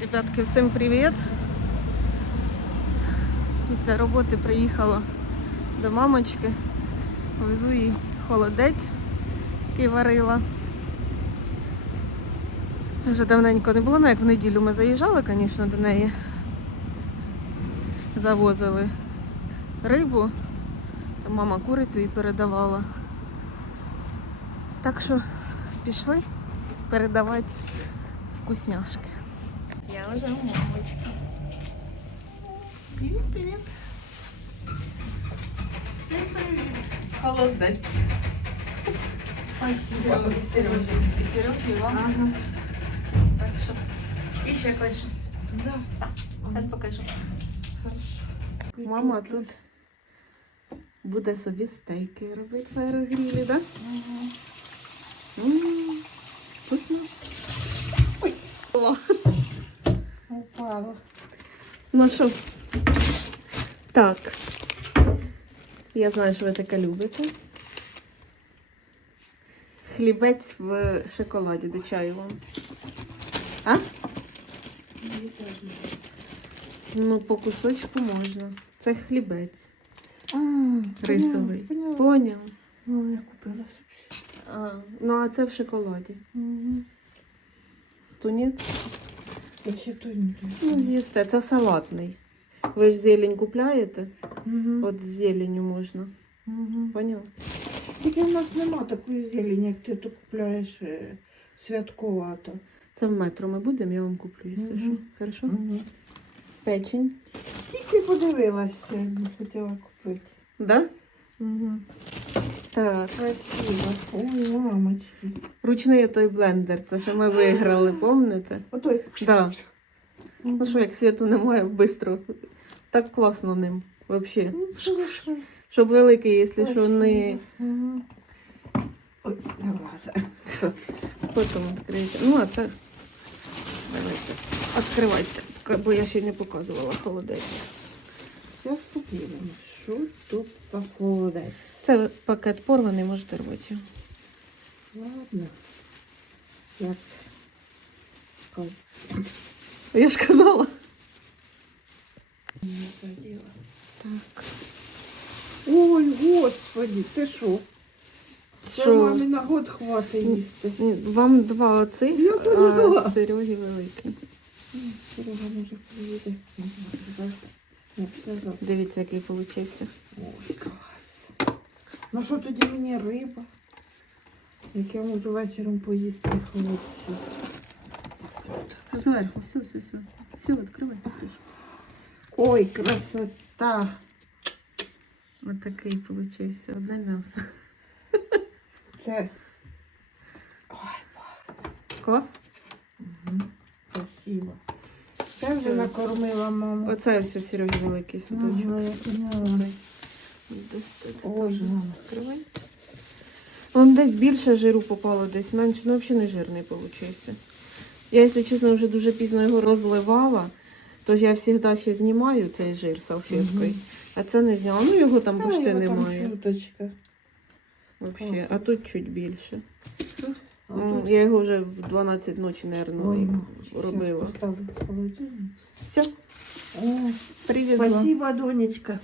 Ребятки, всім привіт! Після роботи приїхала до мамочки. Везу їй холодець, який варила. Вже давненько не було, ну як в неділю ми заїжджали, звісно, до неї. Завозили рибу, там мама курицю і передавала. Так що пішли передавати вкусняшки. У мамочки. Привіт, привіт. Всім привіт. Холодець. Ой, Сережа, Сережа. І Сережа, і вам. Ага. Так що. І ще кое-що. Да. Зараз покажу. Хорошо. Мама тут буде собі стейки робити в аерогрілі, так? Ага. Ммм, вкусно. Ой, о. Ну що? Так. Я знаю, що ви таке любите. Хлібець в шоколаді до чаю вам. А? Ну, по кусочку можна. Це хлібець А, рисовий. Поняла. Поняв? Ну, я купила собі. А, ну, а це в шоколаді. Угу. Тунець? Я ще то не Ну, з'їсте. Це салатний. Ви ж зелень купляєте? Угу. От з зеленю можна. Угу. Поняв? Тільки в нас нема такої зелені, як ти то купляєш е, святковато. Це в метро ми будемо, я вам куплю, якщо Мгм. що. Хорошо? Угу. Печень. Тільки подивилася, не хотіла купити. Да? Угу. Так. Красиво. Ой, мамочки. Ручний той блендер, це що ми виграли, помните? Отой. Да. Ну що, як світу немає, швидко. Так класно ним. Взагалі. Ну. Щоб великий, якщо що, не. Ой, не влаза. потім відкриєте. Ну, а це. Давайте. Відкривайте, бо я ще не показувала холодець. Все купила. Що тут за холодець? Це пакет порваний, можете рвати його. Ладно. Як Я ж казала. Так. Ой, господи, ти що? Це Що? мамі на год хватить їсти. Ні, Вам два оцих, Я поняла. а Серегі великий. М, Серега може приїде. Дивіться, який получився. Ой, клас. Ну що тоді мені риба? Як я можу вечором поїсти хлопцю. Зверху, все, все, все. Все, відкривайте кришку. Ой, красота. Ось такий получився. Одне м'ясо. Це. Ой, пахне. Клас? Угу. Спасибо. Я вже накормила маму. Оце все Серегі великий судочок. Ага, я поняла. Десь Ой, теж відкривай. Вон десь більше жиру попало, десь менше. Ну, взагалі не жирний получився. Я, якщо чесно, вже дуже пізно його розливала, то я завжди ще знімаю цей жир салфеткою. Мгм. А це не зняла. Ну його там там немає. Вообще. А тут чуть більше. А Ну, тут- Я його вже в 12 ночі, мабуть, робила. в холодильник. Все, О, привезла. спасибо, донечка.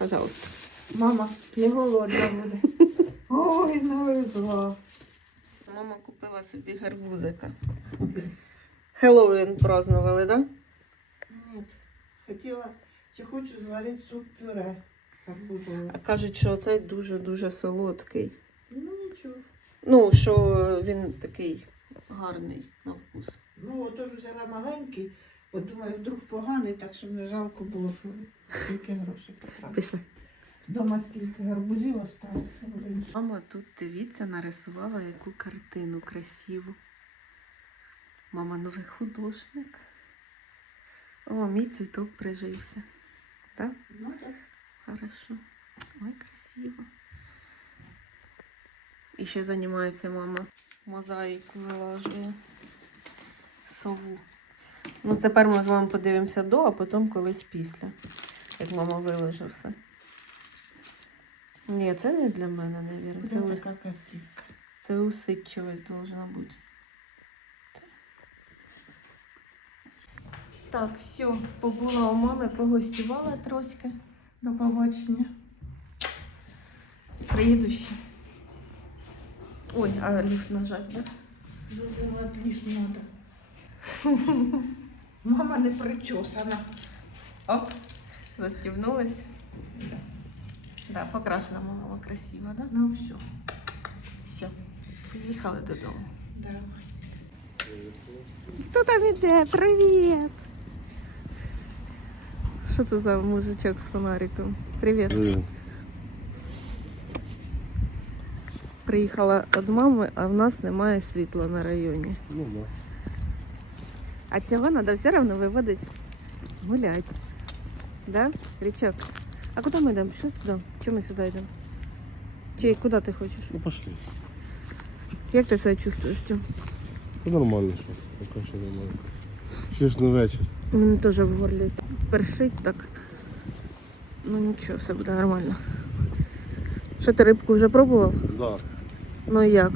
Пожалуйста. Мама, не голодна буде. Ой, навезла. Мама купила собі гарбузика. Хеллоуін празднували, так? Да? Ні, хотіла, чи хочу зварити суп пюре. А кажуть, що цей дуже-дуже солодкий. Ну нічого. Ну, що він такий гарний на вкус. Ну, отож взяла маленький, бо думаю, вдруг поганий, так що не жалко було, що скільки грошей потратила. Дома скільки гарбузів осталося. Мама тут, дивіться, нарисувала яку картину красиву. Мама новий художник. О, мій цвіток прижився. Так? Ну, так. Хорошо. Ой, красиво. І ще займається мама мозаїку вилажує сову. Ну, тепер ми з вами подивимося до, а потім колись після, як мама вилаже все. Ні, це не для мене, навірно. Це, Це така картинка. це усидчивість должна бути. Так, все, побула у мами, погостювала трошки. До побачення. Приїду ще. Ой, а ліфт нажать, так? Дуже отлично надо. Мама не причесана. Оп, застібнулась. Да, покрашена мама красиво, да? Ну все. Все, приїхали додому. Давай. Хто там іде? Привіт! Що це за мужичок з фонариком? Привіт. Приїхала від мами, а в нас немає світла на районі. Ну да. А цього треба все одно виводити гулять. Да, Річок? А куди ми йдемо? Що туди? Чому ми сюди йдемо? Чи куди ти хочеш? Ну пошли. Як ти себе чувствуєш? Тьом? Ну нормально що. Поки що нормально. Ще ж не вечір. У мене теж в горлі першить так. Ну нічого, все буде нормально. Що ти рибку вже пробував? Да. Ну як?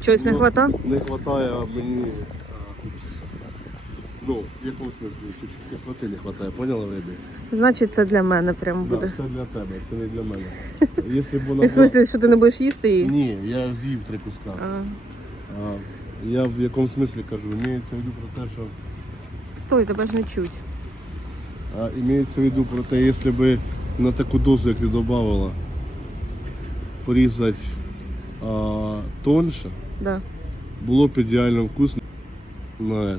Чогось не Ну, хвата? Не вистачає мені а, уксуса. Ну, в якому смислі? Чуть-чуть кислоти не вистачає, поняла в рибі? Значить, це для мене прямо Да, буде. це для тебе, це не для мене. Якщо б І вона в смислі, що ти не будеш їсти її? Ні, я з'їв три куска. А, А, я в якому смислі кажу, імеється в виду про те, що стой, тебе ж не чуть. А имеется в виду про те, якщо б на таку дозу, як ти додавала, порізати а, тоньше, Да. було б ідеально вкусно. На.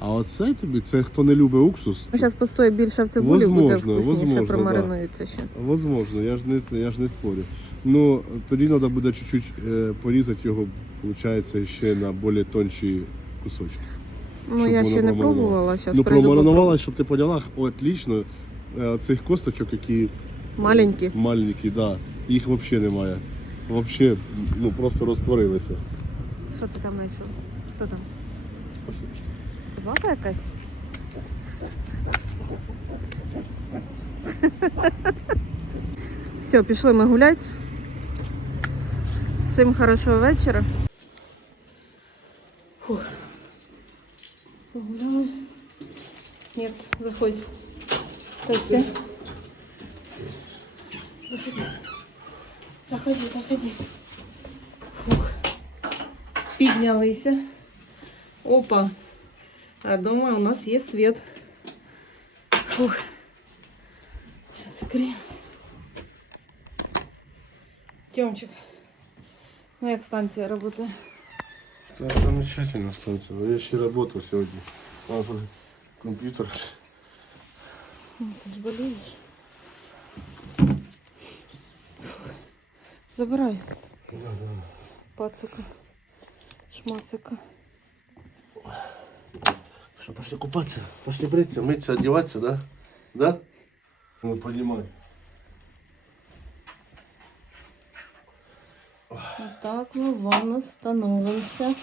А оце тобі, це хто не любить уксус, Ну, зараз постоїть більше в цибулі, буде вкусніше, возможно, промаринується ще. возможно, я ж не, я ж не спорю. Ну, тоді треба буде чуть-чуть е, порізати його, виходить, ще на більш тонші кусочки. Ну, я ще не пробувала, зараз ну, промаринувала, щоб ти поняла, отлично. Е, Цих косточок, які. Маленькі. Маленькі, да. Їх взагалі немає. Взагалі, ну просто розтворилися. Що ти там знайшов? Хто там? Собака якась? Все, пішли ми гуляти. Всім хорошого вечора. Фух. Погуляли. Нет, заходь. Зайди. Заходи. Заходи, заходи. Фух. Піднялися. Опа. А дома у нас є світ. Фух. Сейчас закриємося. Тьомчик. Ну як станція працює? Це замечательна станція. Я ще працював сьогодні. А, комп'ютер. Ну, Ти ж болієш. Забирай Да, да. пацика. Шмацика. Що, пошли купатися? Пошли бритися, митися, одягатися, да? Да? Ну, понимай. Так ми в ванну становимося.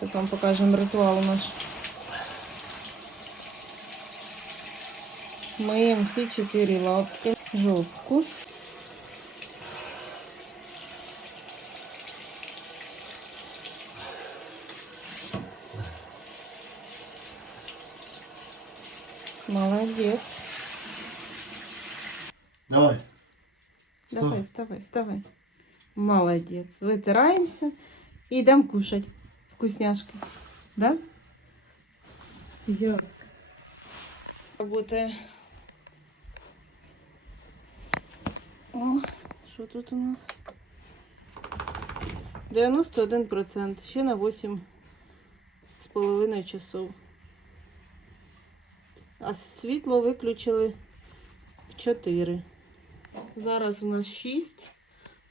Зараз вам покажемо ритуал наш. Миємо всі чотири лапки жорстко. Молодець. Давай. Вставай. Молодец. Вытираемся и идем кушать вкусняшки. Да? Идем. Работаем. О, що тут у нас? 91%. Ще на 8 з половиною часов. А світло виключили в 4. Зараз у нас 6,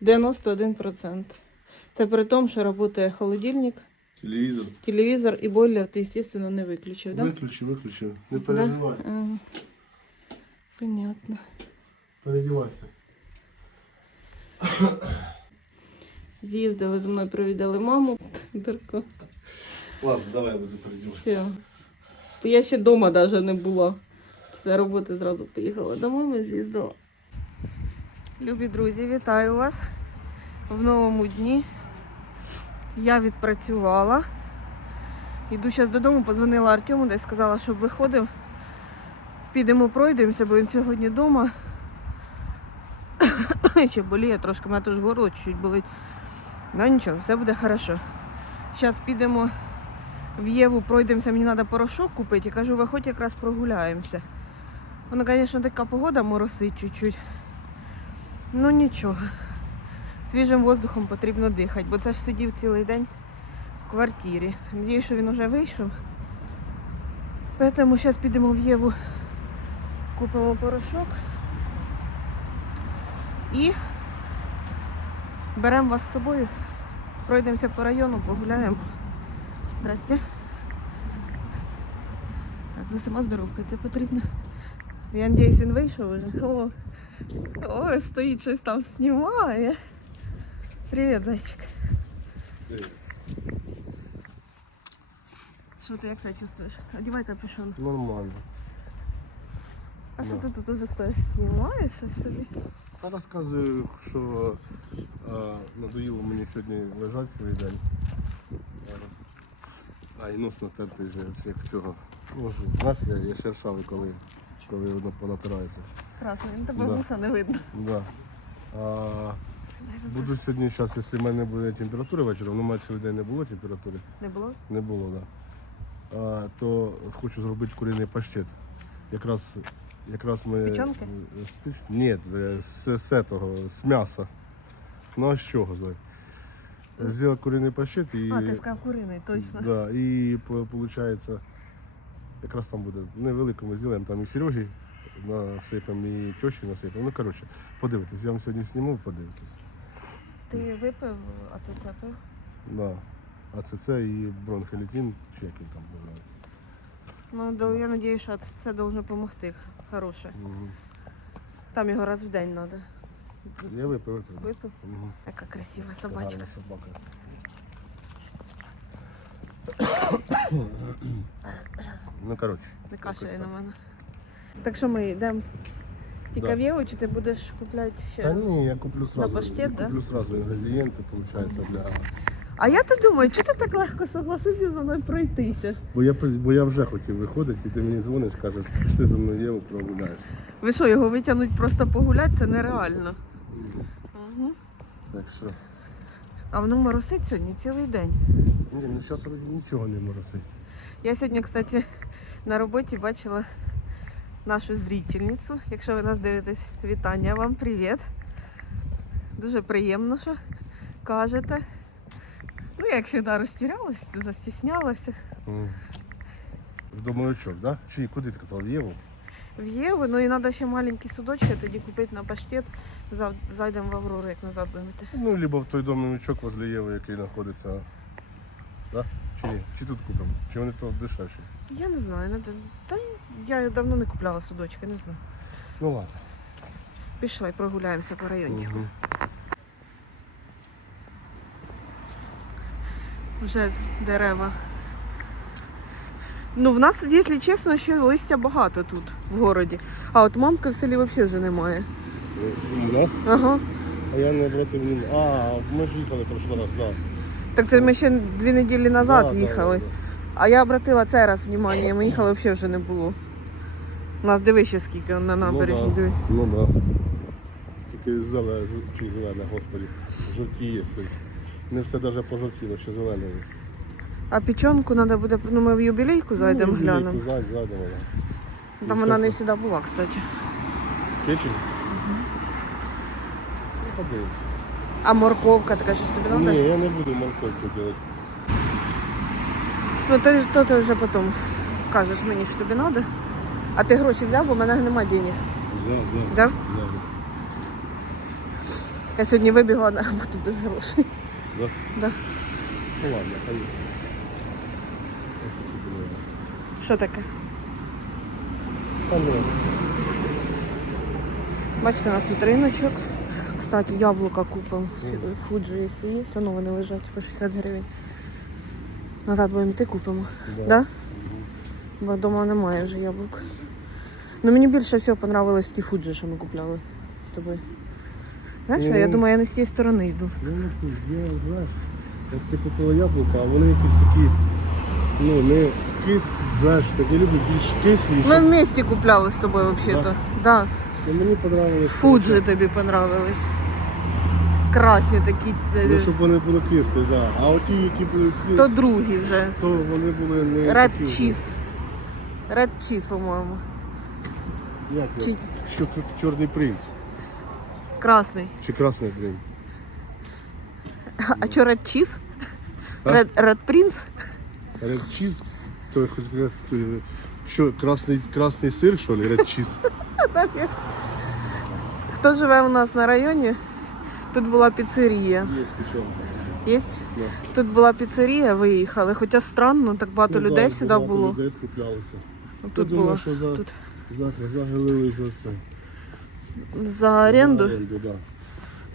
91%. Це при тому, що працює холодильник, Телевізор. телевізор і бойлер ти, звісно, не виключив, так? Виключи, виключи. Не переживай. Ага. Понятно. Передівайся. З'їздили зі мною, провідали маму. Дурко. Ладно, давай я буду передіватися. Все. Я ще вдома навіть не була. Після роботи зразу поїхала до мами, з'їздила. Любі друзі, вітаю вас в новому дні. Я відпрацювала. Йду зараз додому, подзвонила Артему, десь сказала, щоб виходив. Підемо пройдемося, бо він сьогодні вдома. Ще боліє трошки, мене теж горло чуть-чуть болить. Ну нічого, все буде хорошо. Зараз підемо в Єву, пройдемося, мені треба порошок купити. Я кажу, виходь якраз прогуляємося. Воно, звісно, така погода моросить чуть-чуть. Ну нічого. Свіжим воздухом потрібно дихати, бо це ж сидів цілий день в квартирі. Надіюсь, що він вже вийшов. Тому зараз підемо в Єву, купимо порошок і беремо вас з собою. Пройдемося по району, погуляємо. Здрасте. Так, ви сама здоровка, це потрібно. Я сподіваюсь, він вийшов вже. Ой, стоїть щось там знімає. Привіт, зайчик. Що ти як себе чувствуєш? Одівай капюшон. Нормально. А що Да. ти тут уже стоїш? Знімаєш щось собі? Я розказую, що е, надоїло мені сьогодні лежати цілий день. А і нос натертий вже, як цього. Ну, знаєш, я, я шершавий, коли, коли воно понатирається. Красно, він тебе Да. вуса не видно. Да. А, буду сьогодні зараз, якщо в мене буде температура вечором, ну, у мене цілий день не було температури, Не було? не було, так. Да. А, то хочу зробити куриний паштет. Якраз, якраз ми. З піч... Ні, е, з, з, того, з м'яса. Ну а з чого зай? Зробив куриний паштет і. А, ти сказав куриний, точно. Да, і виходить, якраз там буде невелико ми зробимо, там і Сереги насипемо, і тещі насипемо. Ну, коротше, подивитись. Я вам сьогодні зніму, подивитись. Ти випив, а ти це пив? Да. А це це і бронхолітин, чи як він там називається. Ну, до, я сподіваюся, що це должно допомогти. Хороше. Мгм. Там його раз в день треба. Я випив, випив. Випив? Мгм. Яка красива собачка. Гарна собака. ну, коротше. Не кашляй на мене. Так що ми йдемо тільки Да. в Єву, чи ти будеш купляти ще? Та ні, я куплю сразу, паштет, да? куплю сразу інгредієнти, виходить, для... А я то думаю, чи ти так легко согласився за мною пройтися? Бо я, бо я вже хотів виходити, і ти мені дзвониш, кажеш, пішли за мною Єву, прогуляєшся. Ви що, його витягнуть просто погуляти, це нереально. Угу. Так що, А воно моросить сьогодні цілий день. ні, ну зараз нічого не моросить. Я сьогодні, кстати, на роботі бачила нашу зрительницю. Якщо ви нас дивитесь, вітання вам, привіт. Дуже приємно, що кажете. Ну, я, як завжди, розтірялася, застіснялася. М. В домовичок, да? Чи куди ти казав? В Єву? В Єву, ну і треба ще маленькі судочки тоді купити на паштет. Зайдемо в Аврору, як назад будемо. Ну, либо в той домовичок возле Єви, який знаходиться. Да? Чи ні? Чи тут купимо? Чи вони то дешевші? Я не знаю, надо... та я давно не купляла судочки, не знаю. Ну ладно. Пішли, прогуляємося по райончику. Мгм. Вже дерева. Ну, в нас, якщо чесно, ще листя багато тут, в городі. А от мамки в селі взагалі вже немає. У нас? Ага. А я не обратив. А, ми ж їхали прошлий раз, так. Да. Так це ми ще дві неділі назад Да, да, їхали. да, да. А я обратила цей раз внимание, ми їхали взагалі вже не було. У нас диви ще скільки на набережні. Ну, диви. да. ну да. Тільки зелене, чи зелене, господи, жовтіє все. Не все навіть пожовтіло, ще зелене є. А печенку треба буде, ну ми в юбілейку зайдемо Ну, глянемо. Зайдемо, зайдемо. да. Там Ну, вона не завжди була, кстати. Печень? Ну, подивимося. А морковка така щось тобі треба? Ні, я не буду морковку робити. Ну ти, то ти вже потім скажеш мені, що тобі треба. А ти гроші взяв, бо в мене немає денег. Взяв, взяв. Взяв? Взяв. Я сьогодні вибігла на роботу без грошей. Да? Да. Ну ладно, поїхали. Що таке? Та. Бачите, у нас тут риночок. Кстати, яблука купимо. Фуджу, якщо є, воно вони лежать по 60 гривень. Назад будемо йти купимо. Да. Да? Бо вдома немає вже яблук. Ну мені більше всього понравилось ті фуджі, що ми купляли з тобою. Знаєш, я Ну. думаю, я не з тієї сторони йду. Ну, є, знаєш, як ти купила яблука, а вони якісь такі, ну, не кис, знаєш, так я люблю більш кислі. Ми щоб- вместе купляли з тобою взагалі-то. Да. Ну, мені подобалось. Фуджи тобі понравились. Красні такі. е, Ну, щоб вони були кислі, так. Да. А оті, які були сліз, То то... другі вже. вони були не Red такі вже. cheese. Red cheese, по-моєму. Як Чи- його? Що тут чорний принц? Красний. Чи красний принц? А що Red cheese? А? Red, Red Prince? Red cheese? То, хоч сказати, то, що, красний, красний сир, що ли? Red cheese? Хто живе у нас на районі? Тут була піцерія. Є причому. Є? Да. Тут була піцерія, виїхали. Хоча странно, так багато Ну, людей да, сюди багато було. людей скуплялися. Тут Я думаю, було. що за, Тут за, загилили за це. за оренду. За оренду, да.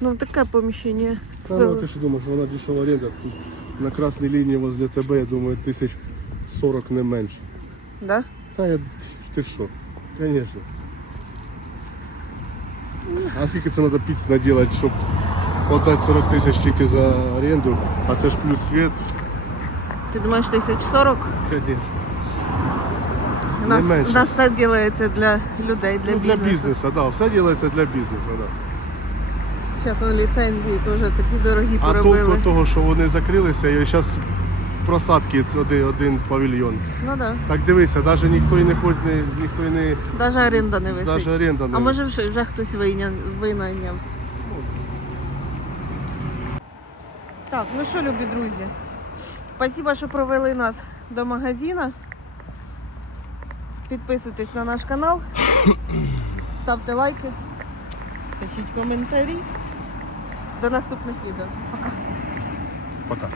Ну таке поміщення. Та ну, ти що думаєш, вона дешева оренда. Тут на красній лінії возле тебе, я думаю, тисяч сорок не менше. Да? Та я, ти що? Звісно. А скільки це треба піц наділати, щоб отдати 40 тисяч тільки за оренду, а це ж плюс світ, Ти думаєш тисяч сорок? звісно. У нас, у нас все ділається для людей, для Ну, для бізнесу. бізнесу, да, все робиться для бізнесу, да. Зараз он ліцензії теж такі дорогі А поробили. толку того, що вони закрилися, і зараз в просадці один, один павільйон. Ну да. Так дивися, навіть ніхто і не ходить, ніхто і не. Навіть оренда не висить. Навіть оренда не А може вже, вже хтось вийняв, винайняв. Так, ну що, любі друзі, спасибо, що провели нас до магазина. Підписуйтесь на наш канал, ставте лайки, пишіть коментарі. До наступних відео. Пока. Пока.